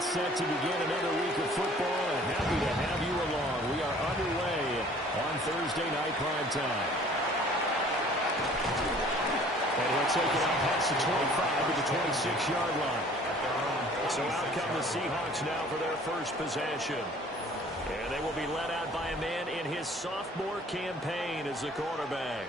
all set to begin another week of football, and happy to have you along. We are underway on Thursday night prime time. And he'll take it out past the 25 to the 26-yard line. So out come the Seahawks now for their first possession. And they will be led out by a man in his sophomore campaign as the quarterback.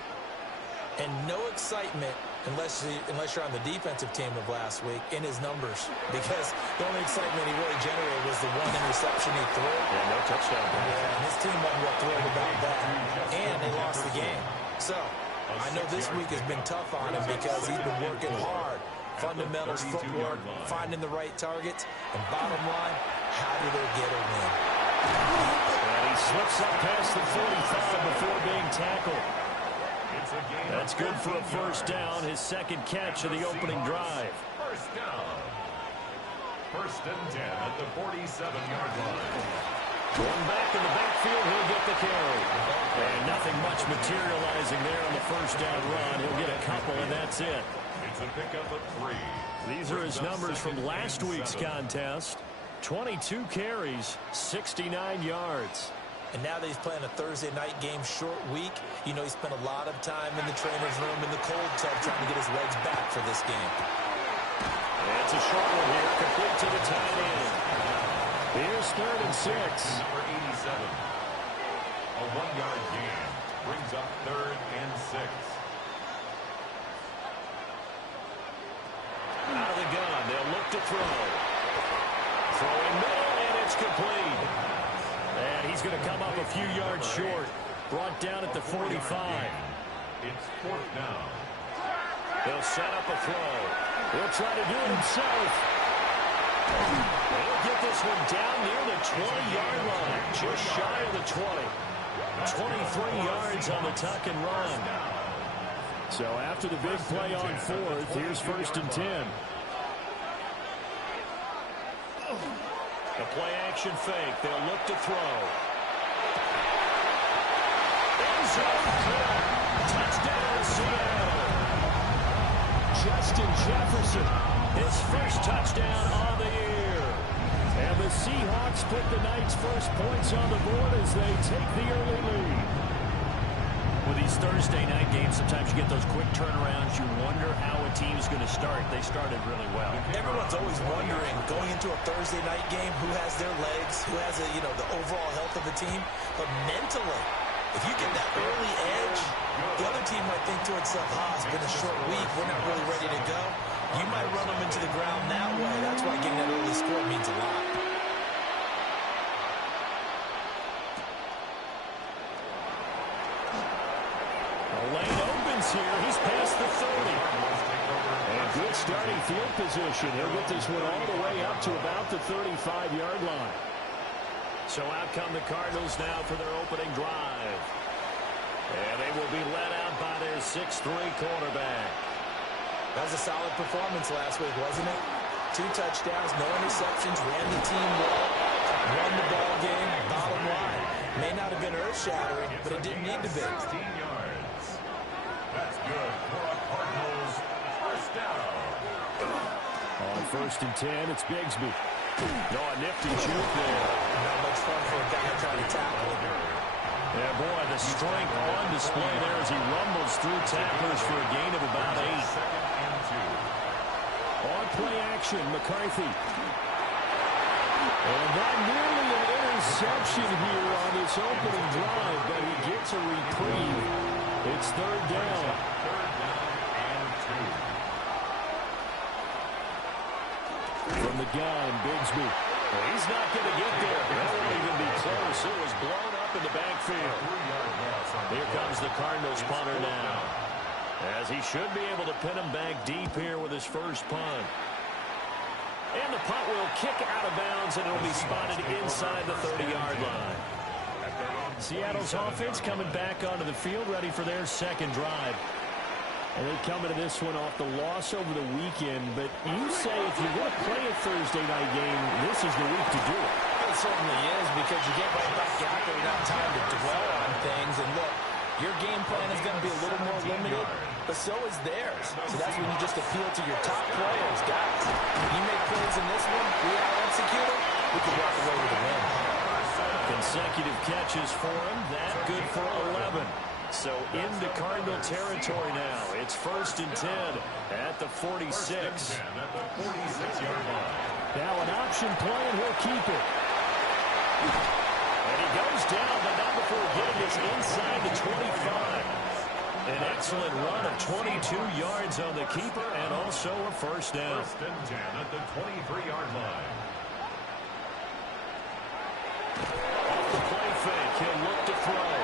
And no excitement unless you're on the defensive team of last week in his numbers, because the only excitement he really generated was the one interception he threw. Yeah, no touchdown. Yeah, and his team wasn't real thrilled about that. And they lost the game. So I know this week has been tough on him because he's been working hard. Fundamentals, footwork, finding the right targets, and bottom line, how do they get a win? And he slips up past the 45 before being tackled. That's good for a first down, his second catch of the opening drive. First down. First and 10 at the 47-yard line. Going back in the backfield, he'll get the carry. And nothing much materializing there on the first down run. He'll get a couple, and that's it. It's a pickup of 3. These are his numbers from last week's contest. 22 carries, 69 yards. And now that he's playing a Thursday night game, short week, you know he spent a lot of time in the trainer's room in the cold tub trying to get his legs back for this game. And it's a short one here, complete to the tight end. Here's 3rd and 6. Number 87. A 1-yard gain brings up 3rd and 6. Out of the gun, they'll look to throw. Throwing middle, and it's complete. And he's going to come up a few yards short. Brought down at the 45. It's 4th down. He'll set up a throw. He'll try to do it himself. He'll get this one down near the 20-yard line. Just shy of the 20. 23 yards on the tuck and run. So after the big play on 4th, here's 1st and 10. A play-action fake. They'll look to throw. End zone clear. Touchdown, Seattle. Justin Jefferson, his first touchdown of the year. And the Seahawks put the night's first points on the board as they take the early lead. With these Thursday night games, sometimes you get those quick turnarounds. You wonder how a team's going to start. They started really well. Everyone's always wondering, going into a Thursday night game, who has their legs, who has the overall health of the team. But mentally, if you get that early edge, the other team might think to itself, it's been a short week, we're not really ready to go. You might run them into the ground that way. That's why getting that early score means a lot. Lane opens here. He's past the 30. And good starting field position. He'll get this one all the way up to about the 35-yard line. So out come the Cardinals now for their opening drive. And they will be led out by their 6'3 quarterback. That was a solid performance last week, wasn't it? 2 touchdowns, no interceptions, ran the team well, won the ball game. Bottom line, may not have been earth-shattering, but it didn't need to be. 16 yards. That's good for a Cardinals first down. On 1st and 10, it's Bigsby. No, a nifty juke there. Not much fun for a guy trying to tackle. Yeah, boy, the strength on display there as he rumbles through tacklers for a gain of about 8. 2nd and 2. On play action, McCarthy. And that nearly an interception here on this opening drive, but he gets a reprieve. It's 3rd down. 3rd down and 2. From the gun, Bigsby. Well, he's not going to get there. That won't even be close. It was blown up in the backfield. Here comes the Cardinals punter now, as he should be able to pin him back deep here with his first punt. And the punt will kick out of bounds, and it'll be spotted inside the 30-yard line. Seattle's offense coming back onto the field, ready for their second drive. And they come into this one off the loss over the weekend. But you say if you're going to play a Thursday night game, this is the week to do it. It certainly is, because you get right back out there. You don't have time to dwell on things. And look, your game plan is going to be a little more limited. but so is theirs. So that's when you just appeal to your top players. Guys, you make plays in this one, we out-execute them, we can walk away with a win. Consecutive catches for him. That good for 11. So into Cardinal territory now. It's 1st and 10 at the 46. Now an option play, and he'll keep it. And he goes down, but not before getting this inside the 25. An excellent run of 22 yards on the keeper and also a first down. 1st and 10 at the 23-yard line. Off the play fake, he'll look to throw.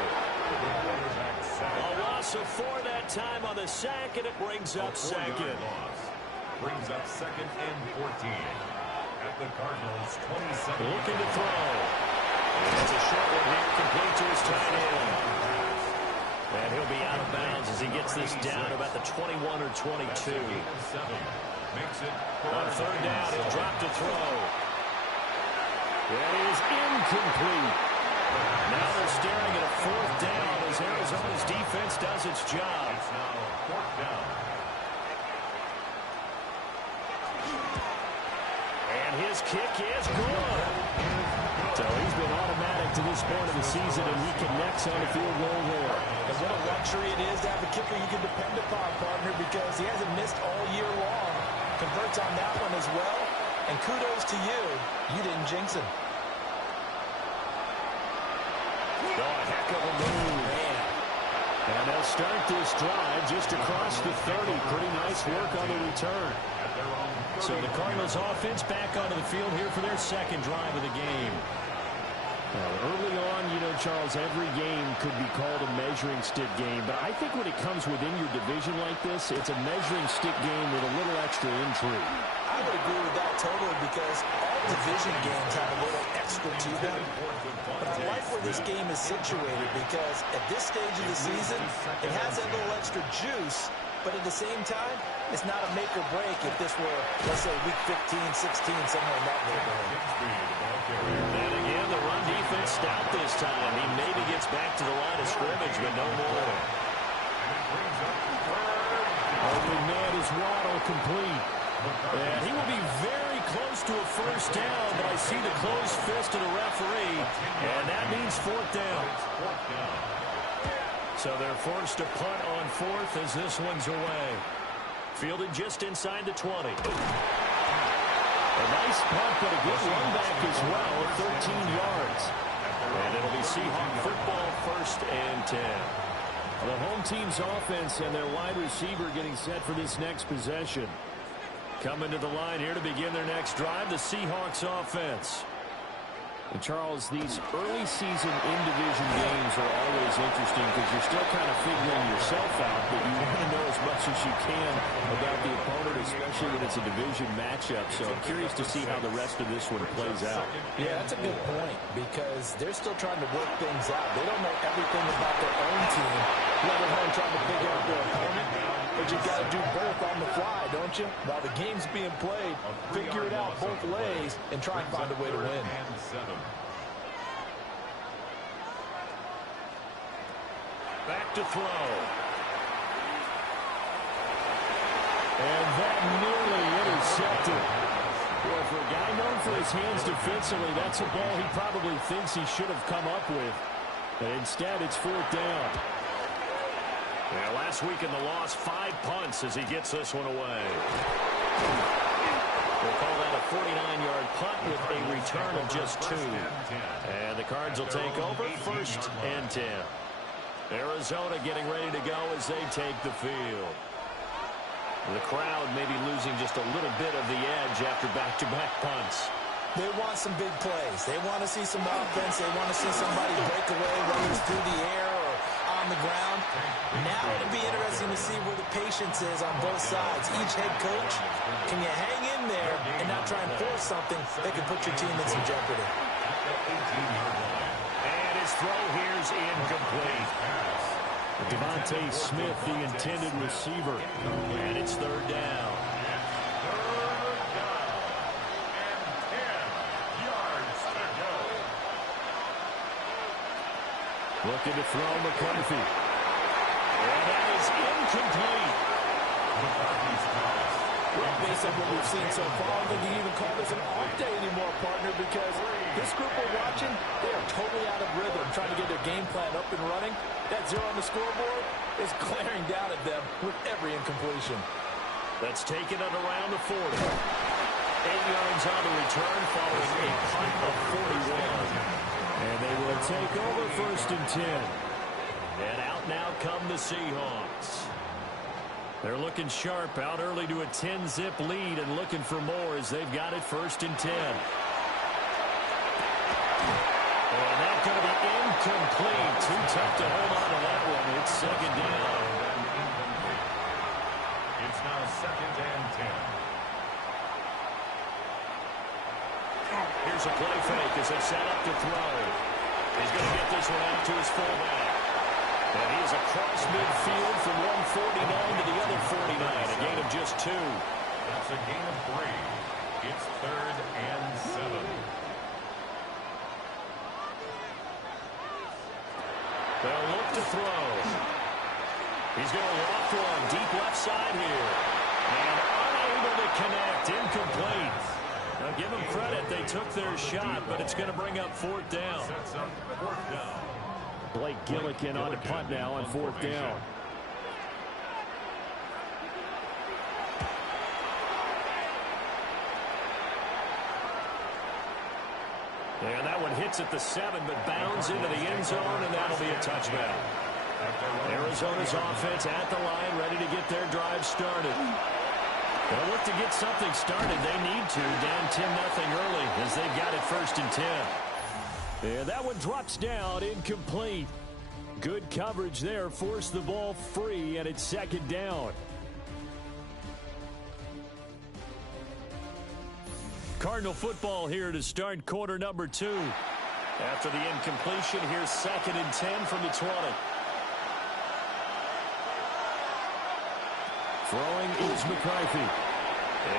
A loss of 4 that time on the sack, and it brings up second. Brings up 2nd and 14 at the Cardinals' 27. Looking to throw. And it's a short one here, complete to his tight end. And he'll be out of bounds as he gets this down about the 21 or 22. Makes it On 3rd down, he'll drop to throw. That is incomplete. Now they're staring at a 4th down as Arizona's defense does its job. It's now 4th down. And his kick is good. So he's been automatic to this point of the season, and he connects on the field goal there. And what a luxury it is to have a kicker you can depend upon, partner, because he hasn't missed all year long. Converts on that one as well. And kudos to you. You didn't jinx him. Oh, a heck of a move. Man. And they'll start this drive just across the 30. Pretty nice work on the return. So the Cardinals offense back onto the field here for their 2nd drive of the game. Well, early on, you know, Charles, every game could be called a measuring stick game. But I think when it comes within your division like this, it's a measuring stick game with a little extra intrigue. I would agree with that totally because all division games have a little extra to them. But I like where this game is situated because at this stage of the season, it has that little extra juice. But at the same time, it's not a make or break if this were, let's say, week 15, 16, somewhere in that neighborhood. And again, the run defense stout this time. He maybe gets back to the line of scrimmage, but no more. Open man is Waddle, complete. And he will be very close to a first down, but I see the closed fist of the referee, and that means 4th down. So they're forced to punt on 4th as this one's away. Fielded just inside the 20. A nice punt, but a good run back as well, 13 yards. And it'll be Seahawk football, 1st and 10. The home team's offense and their wide receiver getting set for this next possession. Coming to the line here to begin their next drive, the Seahawks offense. And Charles, these early season in-division games are always interesting because you're still kind of figuring yourself out, but you want to know as much as you can about the opponent, especially when it's a division matchup. So I'm curious to see how the rest of this one plays out. Yeah, that's a good point because they're still trying to work things out. They don't know everything about their own team, let alone trying to figure out their opponent. But you got to do both on the fly, don't you? While the game's being played, figure it out both ways and try and find a way to win. Back to throw. And that nearly intercepted. Well, for a guy known for his hands defensively, that's a ball he probably thinks he should have come up with. But instead, it's 4th down. Yeah, last week in the loss, 5 punts as he gets this one away. We'll call that a 49-yard punt with a return of just 2. And the Cards will take over, 1st and 10. Arizona getting ready to go as they take the field. The crowd maybe losing just a little bit of the edge after back-to-back punts. They want some big plays. They want to see some offense. They want to see somebody break away, whether it's through the air or on the ground. Now it'll be interesting to see where the patience is on both sides. Each head coach, can you hang in there and not try and force something that could put your team in some jeopardy? And his throw here's incomplete. Devontae Smith, the intended receiver. And it's 3rd down. Looking to throw McCarthy. And that is incomplete. Well, based on what we've seen so far, I don't think you can even call this an off day anymore, partner, because this group we're watching, they are totally out of rhythm, trying to get their game plan up and running. That 0 on the scoreboard is glaring down at them with every incompletion. Let's take it at around the 40. 8 yards on the return following a punt of 41. And they will take over 1st and 10. And out now come the Seahawks. They're looking sharp, out early to a 10-zip lead and looking for more as they've got it 1st and 10. And that's going to be incomplete. Too tough to hold on to that one. It's 2nd down. It's now 2nd and 10. Here's a play fake as they set up to throw. He's going to get this one out to his fullback. And he is across midfield from one 49 to the other 49, a gain of just 2. That's a gain of 3. It's 3rd and 7. They'll look to throw. He's going to loft one deep left side here. And unable to connect, incomplete. Now give them credit, they took their shot, but it's going to bring up 4th down. Sets up 4th down. Blake Gillikin on the punt now on 4th down. And that one hits at the 7, but bounds into the end zone, and that'll be a touchback. Arizona's offense at the line, ready to get their drive started. They'll look to get something started. They need to, down 10-0 early as they've got it 1st and 10. And that one drops down, incomplete. Good coverage there, forced the ball free, and it's 2nd down. Cardinal football here to start quarter number 2. After the incompletion, here's 2nd and 10 from the 20. Throwing is McCarthy.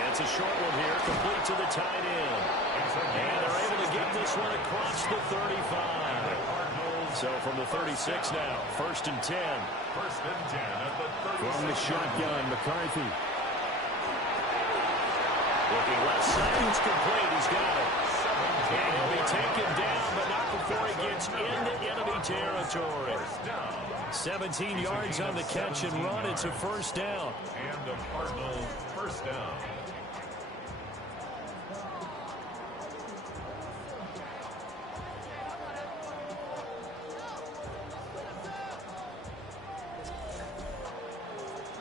It's a short one here, complete to the tight end. And they're able to get this one across the 35. So from the 36 now, 1st and 10. 1st and 10 at the 36. From the shotgun, McCarthy. Looking left side, it's complete. He's got it. And he'll be taken down, but not before he gets into enemy territory. 17 yards on the catch and run. It's a 1st down. And the Cardinals 1st down.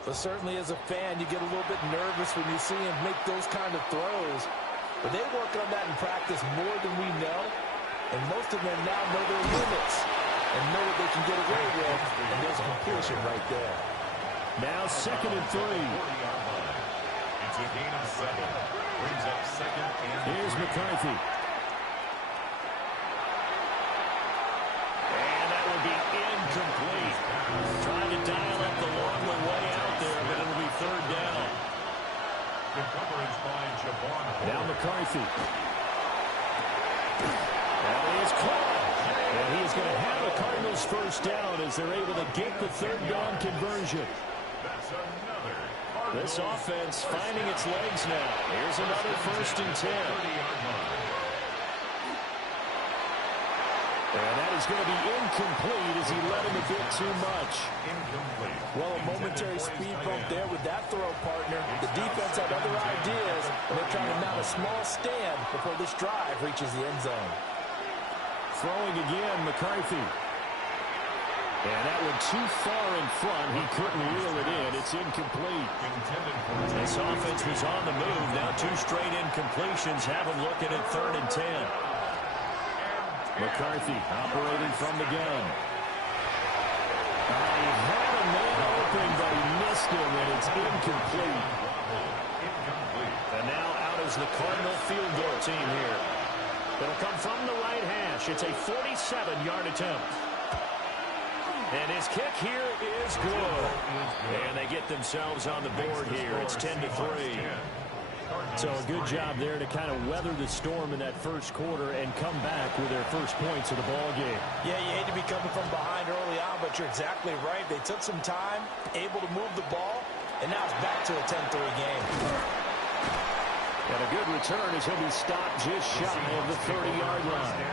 But certainly as a fan, you get a little bit nervous when you see him make those kind of throws. But they work on that in practice more than we know. And most of them now know their limits and know what they can get away with. And there's a completion right there. Now 2nd and 3. It's a gain of 7. Brings up 2nd and 3. Here's McCarthy. And that will be incomplete. Trying to dial up the long way out there, but it'll be 3rd down. The coverage by Javon. Now McCarthy. That is caught. And he is going to have the Cardinals 1st down as they're able to get the 3rd down conversion. That's another. This offense finding its legs now. Here's another 1st and 10. And that is going to be incomplete as he let him a bit too much. Incomplete. Well, a momentary speed bump there with that throw, partner. The defense had other ideas, and they're trying to mount a small stand before this drive reaches the end zone. Throwing again, McCarthy. And that one too far in front. He couldn't reel it in. It's incomplete. This offense was on the move. Now 2 straight incompletions have him looking at 3rd and 10. McCarthy operating from the gun. He had a man open, but he missed him, and it's incomplete. And now out is the Cardinal field goal team here. It'll come from the right hash. It's a 47-yard attempt. And his kick here is good. And they get themselves on the board here. It's 10-3. So a good job there to kind of weather the storm in that first quarter and come back with their first points of the ball game. Yeah, you hate to be coming from behind early on, but but you're exactly right. They took some time, able to move the ball, and now it's back to a 10-3 game. And a good return as he'll be stopped just shy of the 30-yard line.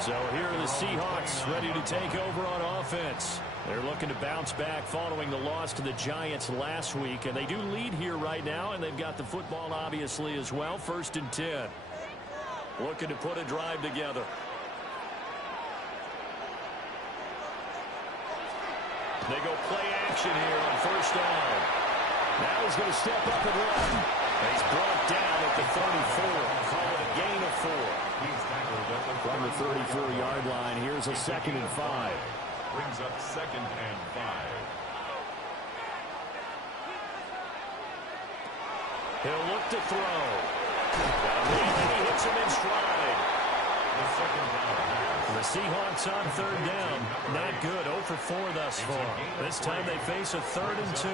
So here are the Seahawks ready to take over on offense. They're looking to bounce back following the loss to the Giants last week. And they do lead here right now, and they've got the football obviously as well. 1st and 10. Looking to put a drive together. They go play action here on 1st down. Now he's going to step up and run. He's brought down at the 34. Call it a gain of 4. From the 34-yard line, here's a 2nd and 5. Brings up 2nd and 5. He'll look to throw. He hits him in stride. The Seahawks on 3rd down. Not good. 0 for 4 thus far. This time they face a 3rd and 2.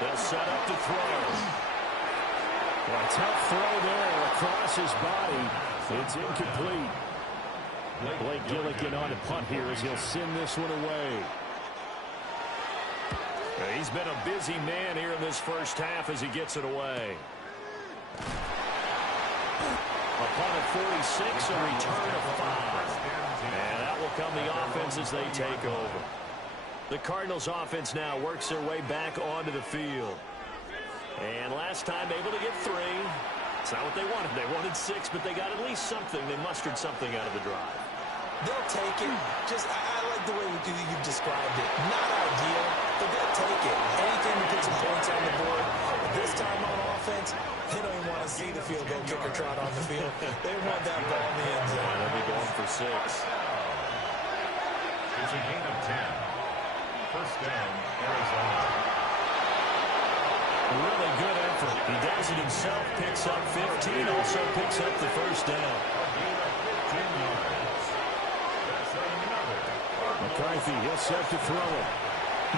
They'll set up to throw. Well, a tough throw there across his body. It's incomplete. Blake Gillikin on a punt here as he'll send this one away. He's been a busy man here in this first half as he gets it away. A punt of 46, a return of 5. And that will come the offense as they take over. The Cardinals offense now works their way back onto the field. And last time able to get 3. It's not what they wanted. They wanted 6, but they got at least something. They mustered something out of the drive. They'll take it. I like the way you've described it. Not ideal, but they'll take it. Anything to put some points on the board. But this time on offense, they don't even want to see the field goal kicker trot on the field. They want that ball in the end zone. They'll be going for 6. It's a gain of 10. 1st down, Arizona. Really good effort. He does it himself, picks up 15, also picks up the 1st down. McCarthy, he'll set to throw it.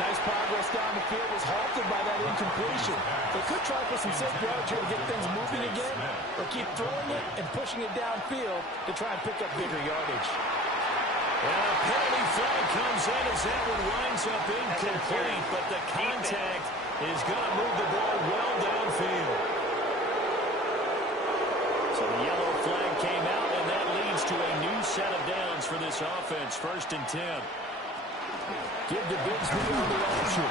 Nice progress down the field, was halted by that incompletion. They could try for some safe yards here to get things moving again, or keep throwing it and pushing it downfield to try and pick up bigger yardage. And a penalty flag comes in as that one winds up incomplete, but the contact is going to move the ball well downfield. So the yellow flag came out, and that leads to a new set of downs for this offense. 1st and 10. Give to Bigsby on the option.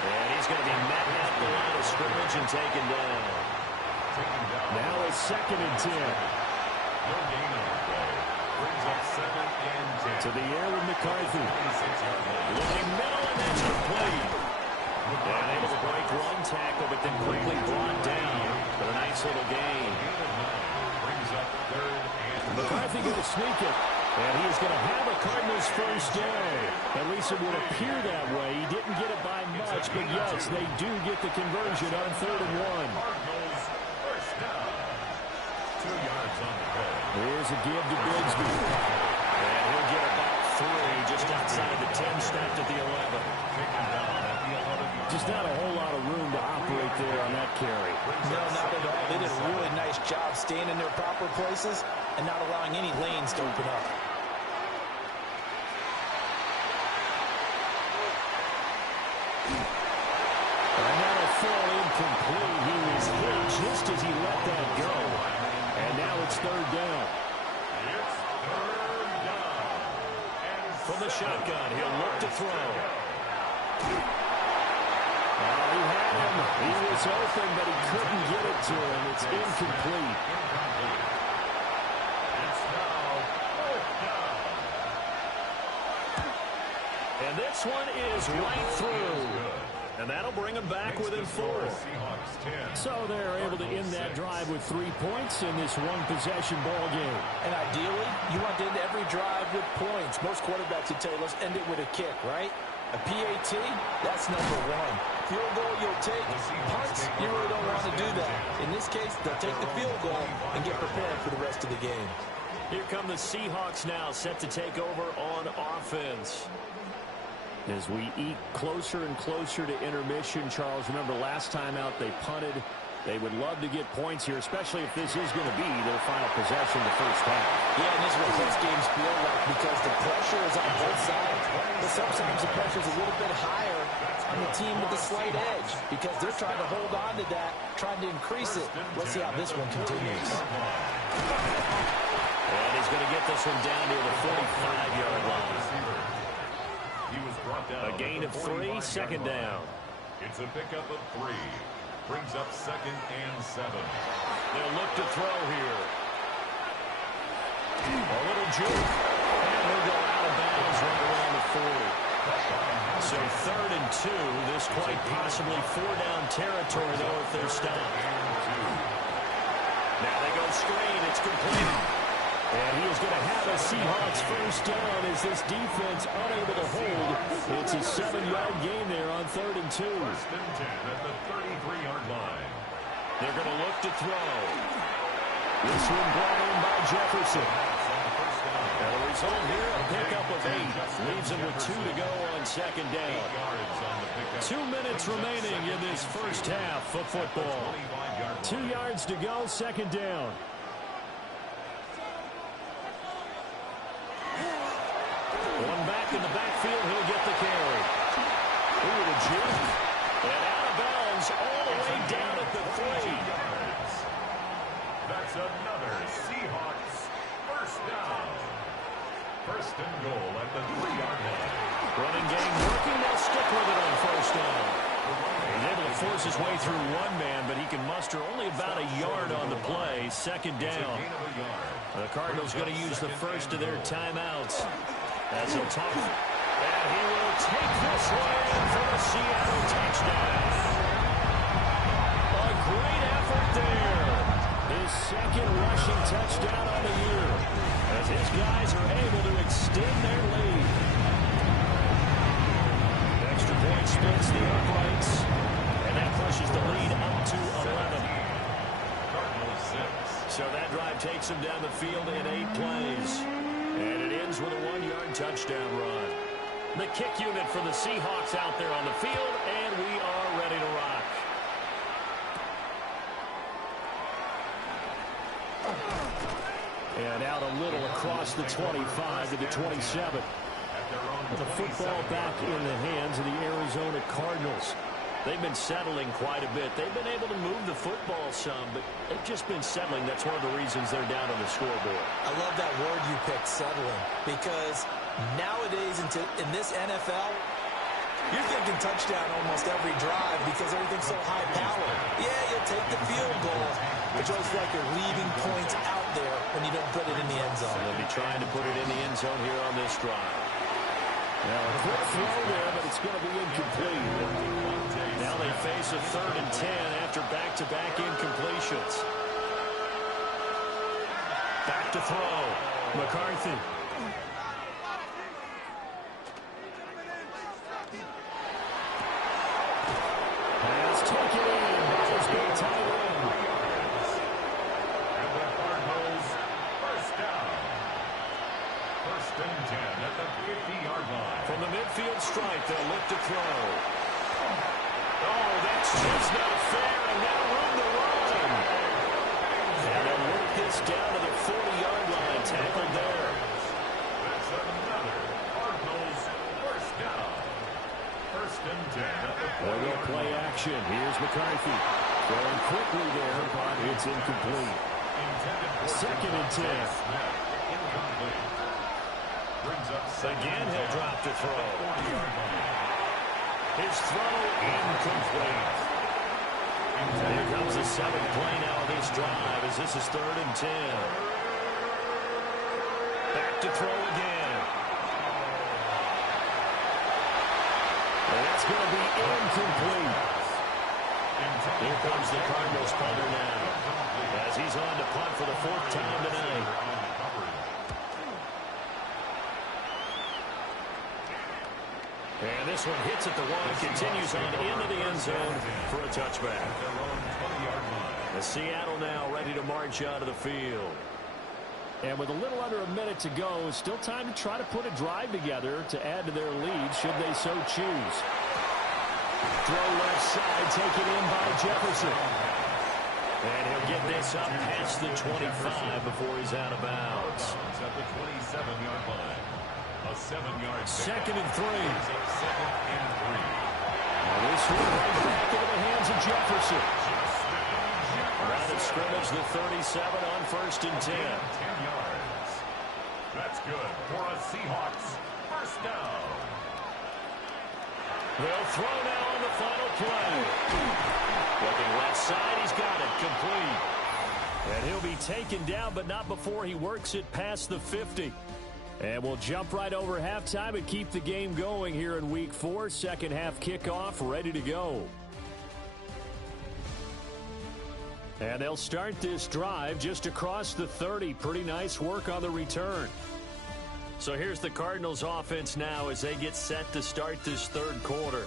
And he's going to be met at the line of scrimmage and taken down. Now it's 2nd and 10. No gain on the play. Brings up 2nd and 10. To the air with McCarthy. Looking middle, and that's complete. And able to break one tackle, but then quickly brought down. But a nice little gain. Brings up 3rd and 5. McCarthy going to sneak it. And he's going to have a Cardinals 1st down. At least it would appear that way. He didn't get it by much, but yes, they do get the conversion on 3rd and 1. Cardinals 1st down. 2 yards on the play. Here's a give to Bigsby. And he'll get about 3 just outside the 10, snapped at the 11. Taken down at the 11. Just not a whole lot of room to operate there on that carry. No, not at all. They did a really nice job staying in their proper places and not allowing any lanes to open up. And that'll fall incomplete. He was hit just as he let that go. And now it's 3rd down. It's 3rd down. From the shotgun, he'll look to throw. He had him. He was open, but he couldn't get it to him. It's incomplete. It's now 4th down. And this one is right through. And that'll bring them back within 4. Seahawks 10. So they're able to end that drive with 3 points in this one-possession ball game. And ideally, you want to end every drive with points. Most quarterbacks would tell you, let's end it with a kick, right? A PAT, that's number 1. Field goal, you'll take. Punts, you really don't want to do that. In this case, they'll take the field goal and get prepared for the rest of the game. Here come the Seahawks now, set to take over on offense. As we eat closer and closer to intermission, Charles, remember last time out they punted. They would love to get points here, especially if this is going to be their final possession the first half. Yeah, and this is what most games feel like because the pressure is on both sides. But sometimes the pressure is a little bit higher on the team with the slight edge because they're trying to hold on to that, trying to increase it. Let's see how this one continues. And he's going to get this one down near the 45-yard line. A gain of 3, second down. It's a pickup of 3. Brings up 2nd and 7. They'll look to throw here. A little juke. And he'll go out of bounds right around the 40. So 3rd and 2. This quite possibly 4-down territory, though, if they're stopped. Now they go screen. It's complete. And he is going to have a Seahawks first down as this defense unable to hold. It's a 7-yard gain there on 3rd and 2. 1st and 10 at the 33-yard line. They're going to look to throw. This one brought in by Jefferson. And the result here, a pickup of 8. Leaves him with 2 to go on 2nd down. 2 minutes remaining in this first half of football. 2 yards to go, 2nd down. One back in the backfield, he'll get the carry. Ooh, the juke. And out of bounds all the way down at the 3. That's another Seahawks first down. 1st and goal at the 3-yard line. Running game working. They'll stick with it on first down. He's able to force his way through one man, but he can muster only about a yard on the play. 2nd down. The Cardinals going to use the first of their timeouts. As he'll talk. And he will take this one in for the Seattle touchdown. A great effort there. His 2nd rushing touchdown on the year. As his guys are able to extend their lead. Extra point splits the uprights. And that pushes the lead up to 11. Cardinals 6. So that drive takes him down the field in 8 plays. And it ends with a 1-yard touchdown run. The kick unit for the Seahawks out there on the field, and we are ready to rock. And out a little across the 25 to the 27. The football back in the hands of the Arizona Cardinals. They've been settling quite a bit. They've been able to move the football some, but they've just been settling. That's one of the reasons they're down on the scoreboard. I love that word you picked, settling, because nowadays in this NFL, you're thinking touchdown almost every drive because everything's so high power. Yeah, you'll take the field goal, but you always feel like you're leaving points out there when you don't put it in the end zone. They'll be trying to put it in the end zone here on this drive. Now a quick throw there, but it's going to be incomplete. Now they face a 3rd and 10 after back-to-back incompletions. Back to throw. McCarthy. Pass taken in by his big tight end. And the Cardinals first down. 1st and 10 at the 50-yard line. From the midfield stripe, they'll look to throw. Oh, that's just not fair, and now room to run. And they'll work this down to the 40-yard line, tackled there. That's another Cardinals first down. 1st and 10 at the 40-yard line. They'll play action. Here's McCarthy. Throwing quickly there, but it's incomplete. 2nd and 10. Incomplete. Brings up Again, he'll drop to throw. His throw incomplete. Here comes the 7th play now of this drive as this is 3rd and 10. Back to throw again. And that's going to be incomplete. Here comes the Cardinals punter now as he's on to punt for the 4th time tonight. And this one hits at the 1, continues on into the end zone for a touchback. The Seattle now ready to march out of the field. And with a little under a minute to go, still time to try to put a drive together to add to their lead should they so choose. Throw left side, taken in by Jefferson. And he'll get this up past the 25 before he's out of bounds. At the 26. Second and 3. Second and 3. This one right back into the hands of Jefferson. Line of scrimmage, the 37 on first and 10. 10 yards. That's good for a Seahawks first down. They'll throw now on the final play. Looking left side, he's got it, complete. And he'll be taken down, but not before he works it past the 50. And we'll jump right over halftime and keep the game going here in Week 4. Second half kickoff, ready to go. And they'll start this drive just across the 30. Pretty nice work on the return. So here's the Cardinals offense now as they get set to start this third quarter.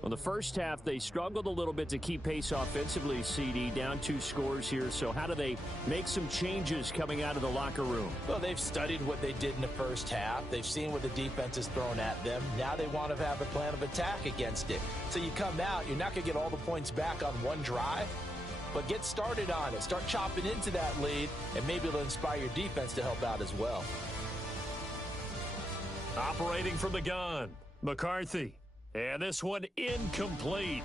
Well, the first half, they struggled a little bit to keep pace offensively, CD, down 2 scores here. So how do they make some changes coming out of the locker room? Well, they've studied what they did in the first half. They've seen what the defense has thrown at them. Now they want to have a plan of attack against it. So you come out, you're not going to get all the points back on one drive, but get started on it. Start chopping into that lead, and maybe it'll inspire your defense to help out as well. Operating from the gun, McCarthy. And this one incomplete.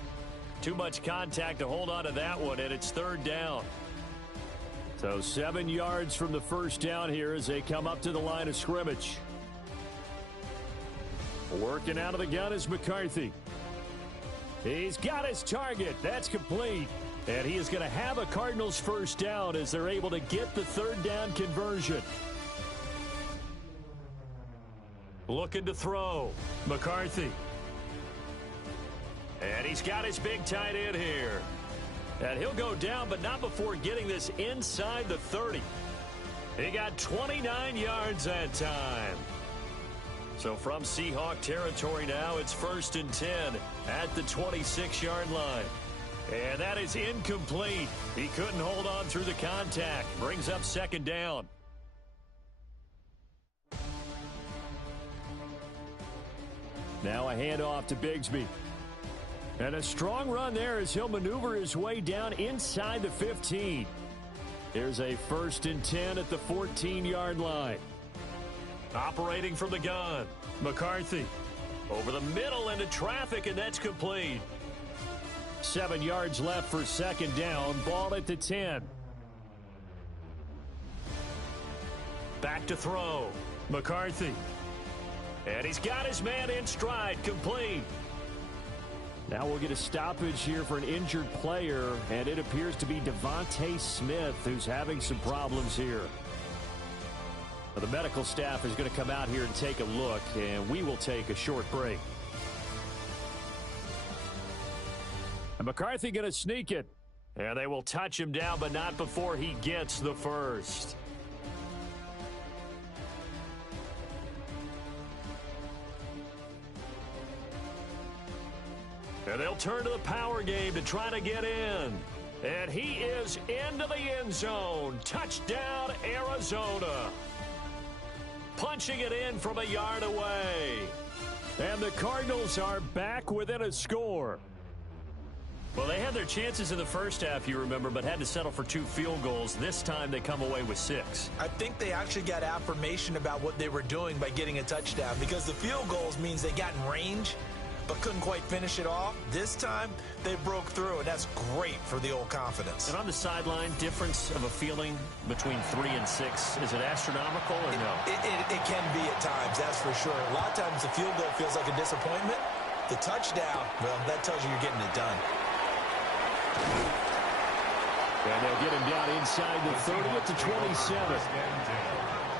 Too much contact to hold on to that one, and it's third down. So 7 yards from the first down here as they come up to the line of scrimmage. Working out of the gun is McCarthy. He's got his target. That's complete. And he is going to have a Cardinals first down as they're able to get the third down conversion. Looking to throw. McCarthy. And he's got his big tight end here. And he'll go down, but not before getting this inside the 30. He got 29 yards that time. So from Seahawk territory now, it's first and 10 at the 26-yard line. And that is incomplete. He couldn't hold on through the contact. Brings up second down. Now a handoff to Bigsby. And a strong run there as he'll maneuver his way down inside the 15. Here's a first and 10 at the 14-yard line. Operating from the gun, McCarthy. Over the middle into traffic, and that's complete. 7 yards left for second down. Ball at the 10. Back to throw. McCarthy. And he's got his man in stride. Complete. Now we'll get a stoppage here for an injured player, and it appears to be Devontae Smith who's having some problems here. Well, the medical staff is going to come out here and take a look, and we will take a short break. And McCarthy going to sneak it, and they will touch him down, but not before he gets the first. And they'll turn to the power game to try to get in. And he is into the end zone. Touchdown, Arizona. Punching it in from a yard away. And the Cardinals are back within a score. Well, they had their chances in the first half, you remember, but had to settle for 2 field goals. This time they come away with 6. I think they actually got affirmation about what they were doing by getting a touchdown, because the field goals means they got in range but couldn't quite finish it off. This time, they broke through, and that's great for the old confidence. And on the sideline, difference of a feeling between 3 and 6, is it astronomical or no? It can be at times, that's for sure. A lot of times the field goal feels like a disappointment. The touchdown, well, that tells you you're getting it done. And they'll get him down inside the 30 at the 27.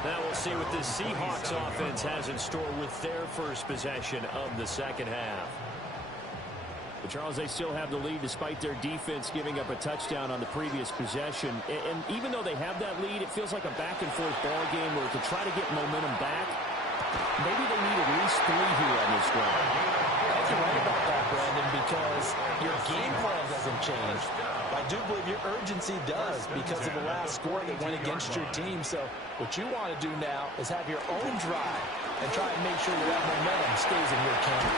Now we'll see what this Seahawks offense has in store with their first possession of the second half. But Charles, they still have the lead despite their defense giving up a touchdown on the previous possession. And even though they have that lead, it feels like a back-and-forth ball game where to try to get momentum back, maybe they need at least 3 here on this drive. You're right about that, Brandon, because your game plan doesn't change. I do believe your urgency does because of the last score that went against your team. So what you want to do now is have your own drive and try and make sure that momentum stays in your camp.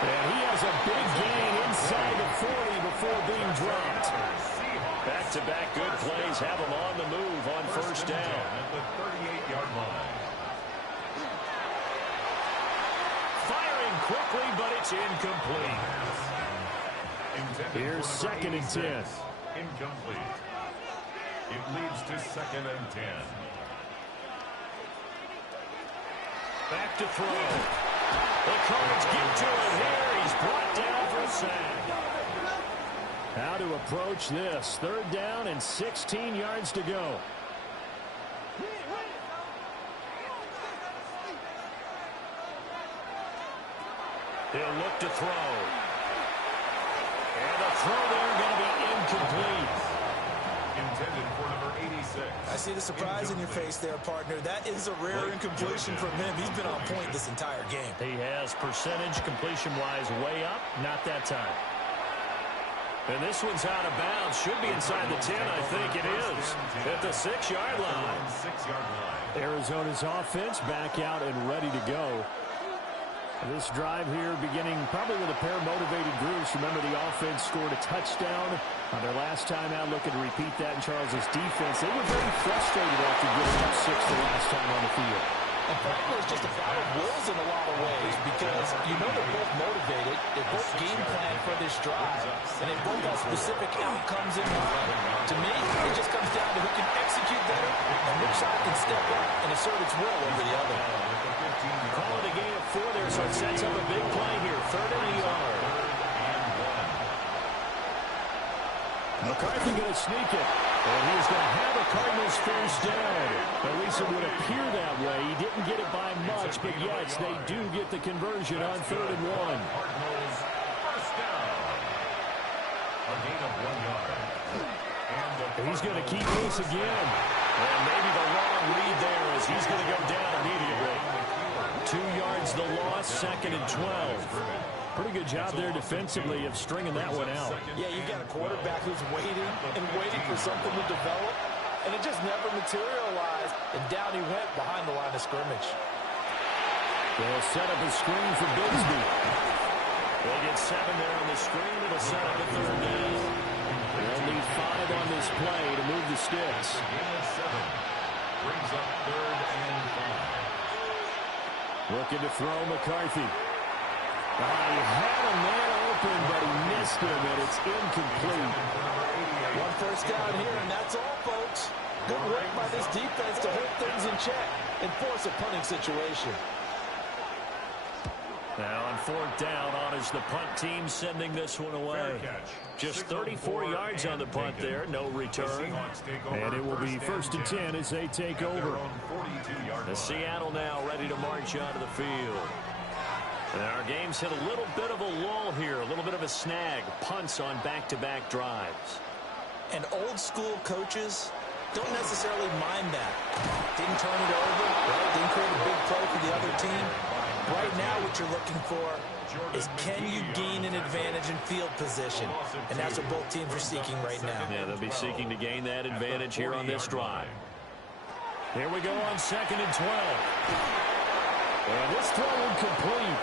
And he has a big gain inside the 40 before being dropped. Back-to-back good plays have him on the move on first down. At the 38-yard line. It's incomplete. Here's 2nd and 10. Incomplete. It leads to 2nd and 10. Back to throw. The Cards get to it here. He's brought down for a sack. How to approach this. 3rd down and 16 yards to go. He'll look to throw. And the throw there going to be incomplete. Intended for number 86. I see the surprise in your face there, partner. That is a rare incompletion from him. He's been on point this entire game. He has percentage completion-wise way up. Not that time. And this one's out of bounds. Should be inside the 10, I think it is. At the 6-yard line. 6-yard line. Arizona's offense back out and ready to go. This drive here beginning probably with a pair of motivated groups. Remember, the offense scored a touchdown on their last time out. Looking to repeat that in Charles's defense. They were very frustrated after giving up 6 the last time on the field. And frankly, it's just a battle of wills in a lot of ways because you know they're both motivated. They both game plan for this drive, and they both have specific outcomes in mind. To me, it just comes down to who can execute better and which side can step up and assert its will over the other. Call it a gain of 4 there, so it sets up a big play here. 3rd and a yard. McCarthy going to sneak it. And he's going to have a Cardinals first down. At least it would appear that way. He didn't get it by much, but yes, they do get the conversion on 3rd and 1. Cardinals first down. A gain of 1 yard. And He's going to keep this again. And maybe the long read there as he's going to go down immediately. 2 yards the loss, 2nd and 12. Pretty good job there defensively of stringing that one out. Yeah, you've got a quarterback who's waiting and waiting for something to develop, and it just never materialized, and down he went behind the line of scrimmage. They'll set up a screen for Bigsby. They get 7 there on the screen. It'll set up a 3rd down. They'll need 5 on this play to move the sticks. gain of 7. Brings up 3rd and 5. Looking to throw McCarthy. He had a man open, but he missed him, and it's incomplete. 1 first down here, and that's all, folks. Good work by this defense to hold things in check and force a punting situation. Now on 4th down, honors the punt team, sending this one away. Just 34 yards on the punt there, no return. And it will be 1st and 10 as they take over. The Seattle now ready to march onto the field. And our game's hit a little bit of a lull here, a little bit of a snag. Punts on back-to-back drives. And old-school coaches don't necessarily mind that. Didn't turn it over, right? Didn't create a big play for the other team. Right now what you're looking for is can you gain an advantage in field position? And that's what both teams are seeking right now. Yeah, they'll be seeking to gain that advantage here on this drive. Here we go on 2nd and 12. And this throw incomplete.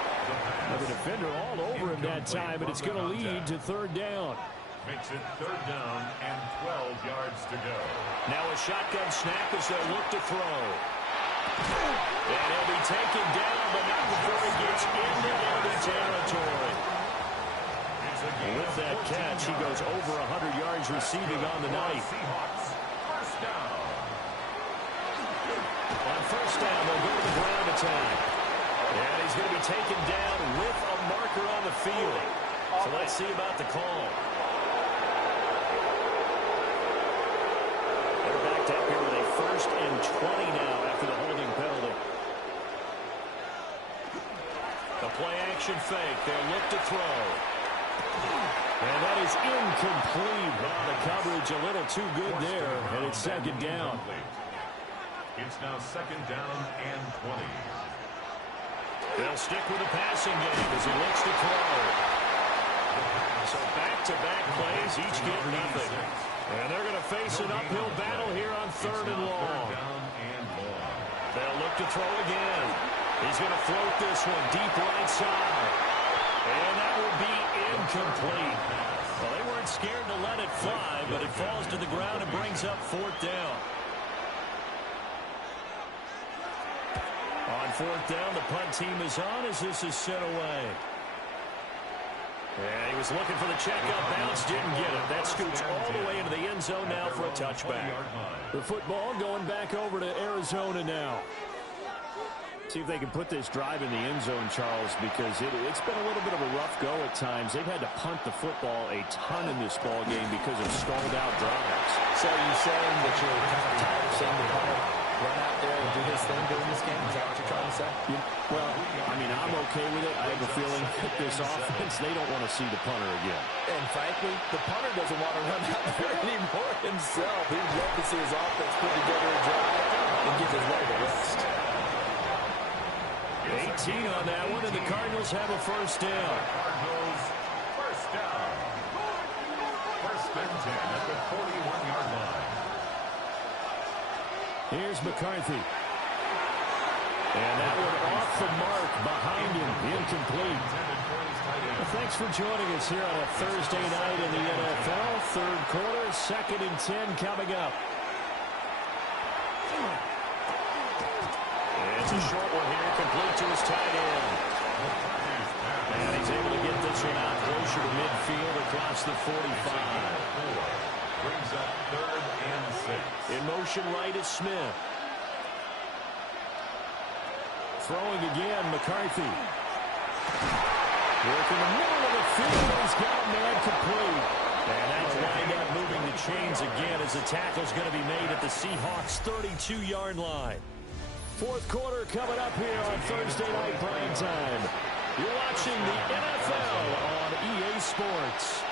The defender all over him that time, but it's going to lead to 3rd down. Makes it 3rd down and 12 yards to go. Now a shotgun snap as they look to throw. And he'll be taken down, but not before he gets into enemy territory. With that catch, he goes over 100 yards receiving on the night. Seahawks first down. On 1st down, they'll go to the ground attack. And he's going to be taken down with a marker on the field. So let's see about the call. They're backed up here with a 1st and 20 now after the holding penalty. The play-action fake. They'll look to throw. And that is incomplete. Wow, the coverage a little too good there, and it's 2nd down. It's now 2nd down and 20. They'll stick with the passing game as he looks to throw. So back-to-back plays, each get nothing. And they're going to face an uphill battle here on 3rd and long. They'll look to throw again. He's going to float this one deep right side. And that will be incomplete. Well, they weren't scared to let it fly, but it falls to the ground and brings up 4th down. On 4th down, the punt team is on as this is sent away. And he was looking for the checkup bounce, didn't get it. That scoots all the way into the end zone now for a touchback. The football going back over to Arizona now. See if they can put this drive in the end zone, Charles, because it's been a little bit of a rough go at times. They've had to punt the football a ton in this ball game because of stalled out drives. So you're saying that you're kind of tired of seeing the punter run out there and do his thing during this game? Is that what you're trying to say? Well, I mean, I'm okay with it. I have a feeling that this offense, they don't want to see the punter again. And frankly, the punter doesn't want to run out there anymore himself. He'd love to see his offense put together a drive and give his leg a rest. 18 on that one, and the Cardinals have a first down. Cardinals, first down. First and 10 at the 41-yard line. Here's McCarthy. And that one off the mark behind him, incomplete. Well, thanks for joining us here on a Thursday night in the NFL. Third quarter, 2nd and 10 coming up. It's a short one here, complete to his tight end. And he's able to get this one out closer to midfield across the 45. Brings up 3rd and 6. In motion right is Smith. Throwing again, McCarthy. Work in the middle of the field. He's got a man complete. And that'll wind up moving the chains again as the tackle's going to be made at the Seahawks' 32-yard line. Fourth quarter coming up here on Thursday Night Prime Time. You're watching the NFL on EA Sports.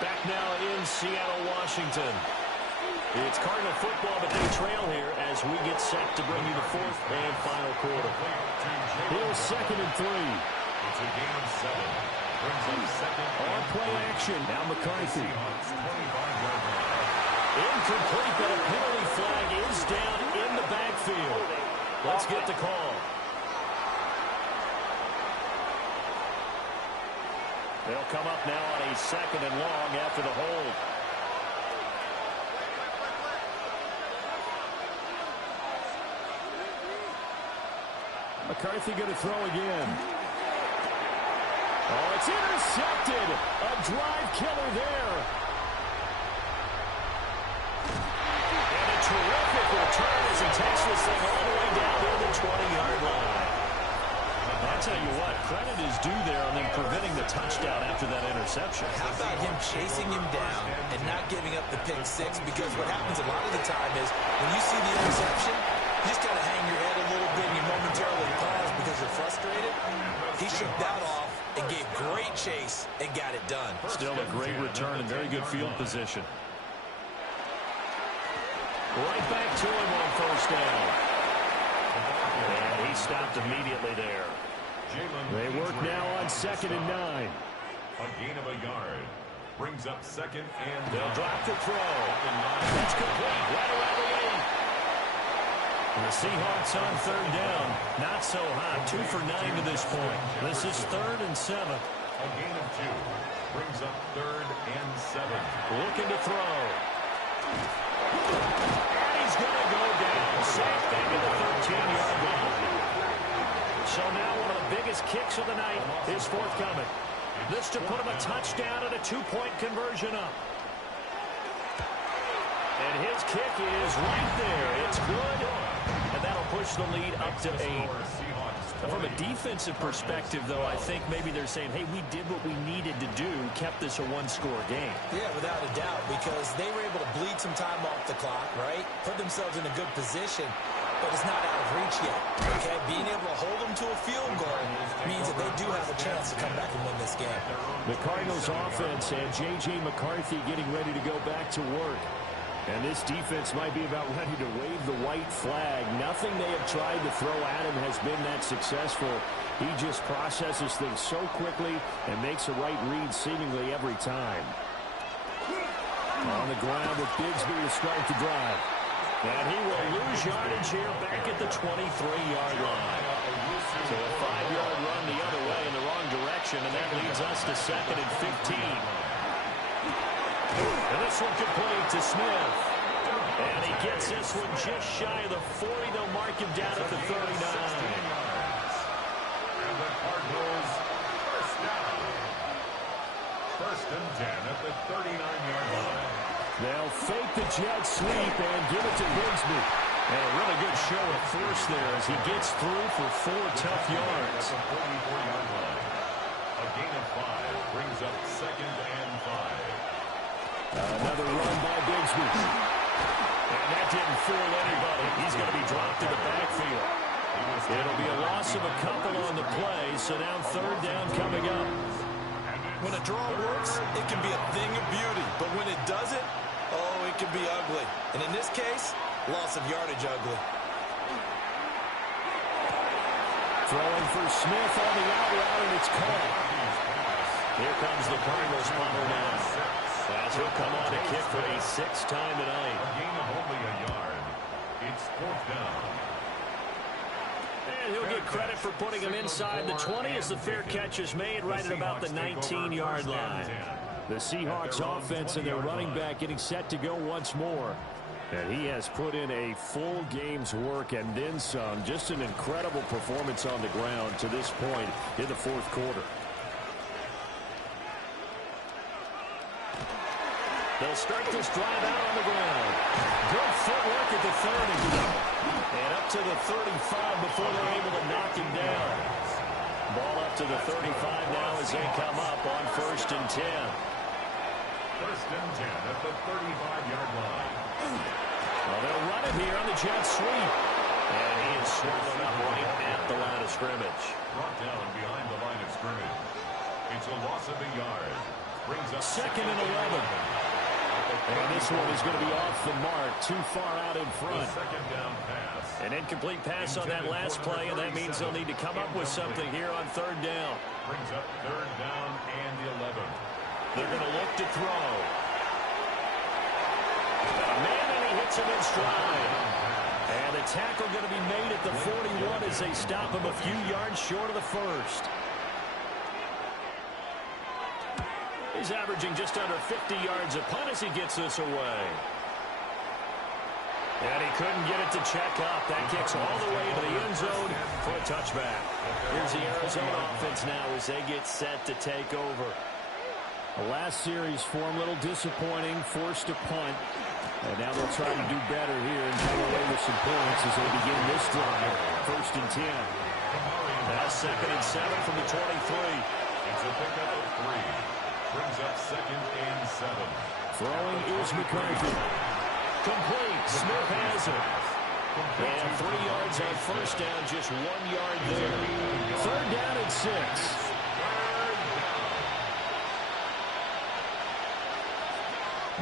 Back now in Seattle, Washington. It's Cardinal football, but they trail here as we get set to bring you the fourth and final quarter. Here's 2nd and 3. It's a game of 7. Brings up 2nd. On play action. Now McCarthy. Incomplete, but a penalty flag is down in the backfield. Let's get the call. They'll come up now on a 2nd and long after the hold. McCarthy going to throw again. Oh, it's intercepted. A drive killer there. And a terrific return as he takes this thing all the way down to the 20-yard line. I'll tell you what, credit is due there on them preventing the touchdown after that interception. How about him chasing him down and not giving up the pick six? Because what happens a lot of the time is when you see the interception, you just got to hang your head a little bit and you momentarily pause because you're frustrated. He shook that off and gave great chase and got it done. Still a great return and very good field position. Right back to him on first down. And he stopped immediately there. They work now on 2nd and 9. A gain of a yard. Brings up 2nd and 9. They'll drop the throw. That's complete. Right around the 8. And the Seahawks on 3rd down. Not so hot. 2 for 9 to this point. This is 3rd and 7. A gain of 2. Brings up 3rd and 7. Looking to throw. And he's going to go down. Safe into the 13-yard line. So now one of the biggest kicks of the night is forthcoming. This to put him a touchdown and a 2-point conversion up. And his kick is right there. It's good. And that'll push the lead up to 8. From a defensive perspective, though, I think maybe they're saying, hey, we did what we needed to do, kept this a one-score game. Yeah, without a doubt, because they were able to bleed some time off the clock, right? Put themselves in a good position, but it's not out of reach yet, okay? Being able to hold them to a field goal means that they do have a chance to come back and win this game. The Cardinals offense and J.J. McCarthy getting ready to go back to work. And this defense might be about ready to wave the white flag. Nothing they have tried to throw at him has been that successful. He just processes things so quickly and makes a right read seemingly every time. On the ground with Bigsby to start the drive. And he will lose yardage here back at the 23-yard line. So a 5-yard run the other way in the wrong direction, and that leads us to 2nd and 15. And this one complete to Smith. And he gets this one just shy of the 40. They'll mark him down at the 39. And the Cardinals first down. and 10 at the 39-yard line. They'll fake the jet sweep and give it to Bigsby. And a really good show of force there as he gets through for 4 tough yards. At the 44-yard line. A gain of 5 brings up 2nd and 5. Another run by Bigsby. And that didn't fool anybody. He's going to be dropped in the backfield. It'll be a loss of a couple on the play, so now 3rd down coming up. When a draw works, it can be a thing of beauty. But when it doesn't, oh, it can be ugly. And in this case, loss of yardage ugly. Throwing for Smith on the out route, and it's caught. Here comes the Cardinals punter now. As he'll come on to kick for a 6th time tonight. A gain of only a yard. It's 4th down. And he'll get credit for putting him inside the 20 as the fair catch is made right at about the 19-yard line. The Seahawks offense and their running back getting set to go once more. And he has put in a full game's work and then some. Just an incredible performance on the ground to this point in the 4th quarter. They'll start this drive out on the ground. Good footwork at the 30. And up to the 35 before they're able to knock him down. Ball up to the 35 now as they come up on 1st and 10. 1st and 10 at the 35-yard line. Well, they'll run it here on the jet sweep. And he is swallowed up right at the line of scrimmage. Brought down behind the line of scrimmage. It's a loss of a yard. Brings up 2nd and 11. And this one is going to be off the mark, too far out in front. 2nd down pass. An incomplete pass on that last play, and that means they'll need to come up with something here on 3rd down. Brings up 3rd down and 11. They're going to look to throw. Man, and he hits him in stride. And the tackle going to be made at the 41 as they stop him a few yards short of the 1st. He's averaging just under 50 yards a punt as he gets this away. And he couldn't get it to check up. That kicks all the way into the end zone for a touchback. Here's the Arizona offense now as they get set to take over. The last series for him, a little disappointing, forced to punt. And now they'll try to do better here and come away with some points as they begin this drive. 1st and 10. Now 2nd and 7 from the 23. It's a pickup of 3. Brings up 2nd and 7. Throwing is McCarthy. Complete. Smith has it. And 3 yards on 1st down, just 1 yard there. 3rd down and 6.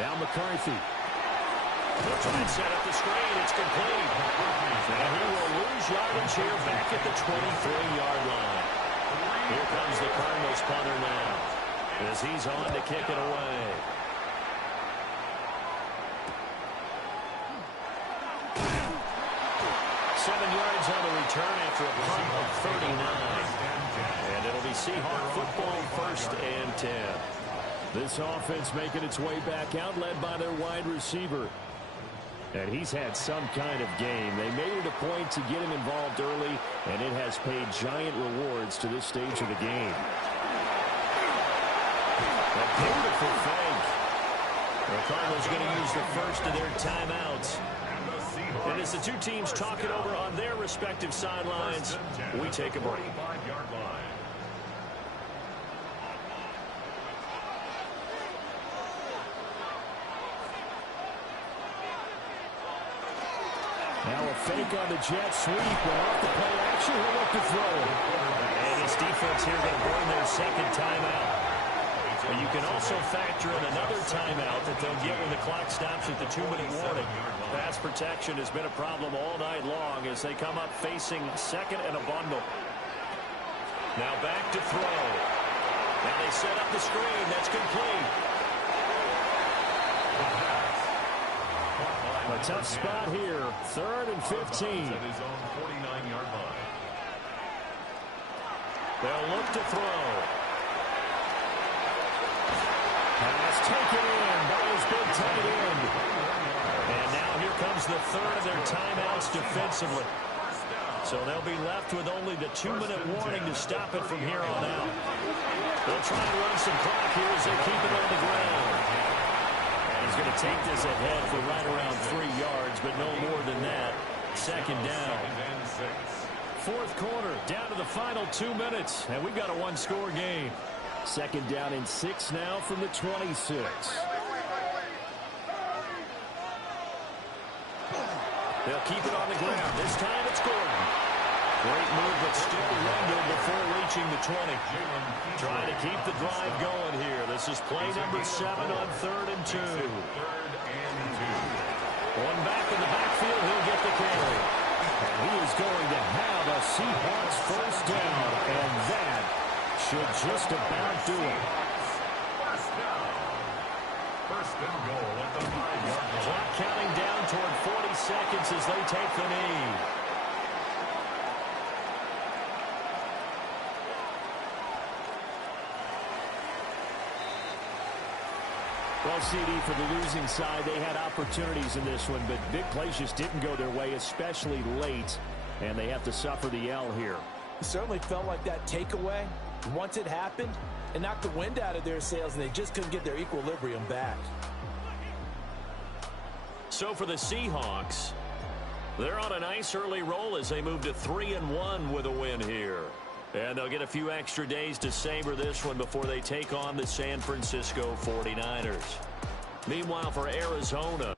Now McCarthy. They'll try and set up the screen. It's complete. And he will lose yardage here back at the 23-yard line. Here comes the Cardinals punter now as he's on to kick it away. Seven yards on the return after a punt of 39. And it'll be Seahawk football 1st and 10. This offense making its way back out, led by their wide receiver. And he's had some kind of game. They made it a point to get him involved early, and it has paid giant rewards to this stage of the game. A beautiful fake. The Cardinals going to use the first of their timeouts. And as the two teams talk it over on their respective sidelines, we take a break. Now a fake on the jet sweep. And off the play action, he'll look to throw. And his defense here going to burn their 2nd timeout. And you can also factor in another timeout that they'll get when the clock stops at the 2-minute warning. Pass protection has been a problem all night long as they come up facing 2nd and a bundle. Now back to throw. Now they set up the screen. That's complete. A tough spot here. 3rd and 15. They'll look to throw. Pass taken in by his big tight end. And now here comes the 3rd of their timeouts defensively. So they'll be left with only the 2-minute warning to stop it from here on out. They'll try and run some clock here as they keep it on the ground. And he's going to take this ahead for right around 3 yards, but no more than that. Second down. Fourth quarter, down to the final 2 minutes, and we've got a one-score game. Second down and 6 now from the 26. They'll keep it on the ground. This time it's Gordon. Great move, but still Rundle before reaching the 20. Trying to keep the drive going here. This is play number 7 on 3rd and 2. One back in the backfield. He'll get the carry. And he is going to have a Seahawks first down, and that should just about do it. First and goal at the 5-yard line. Clock counting down toward 40 seconds as they take the knee. Well, CD, for the losing side, they had opportunities in this one, but big plays just didn't go their way, especially late, and they have to suffer the L here. It certainly felt like that takeaway, once it happened, it knocked the wind out of their sails, and they just couldn't get their equilibrium back. So for the Seahawks, they're on a nice early roll as they move to 3-1 with a win here. And they'll get a few extra days to savor this one before they take on the San Francisco 49ers. Meanwhile, for Arizona,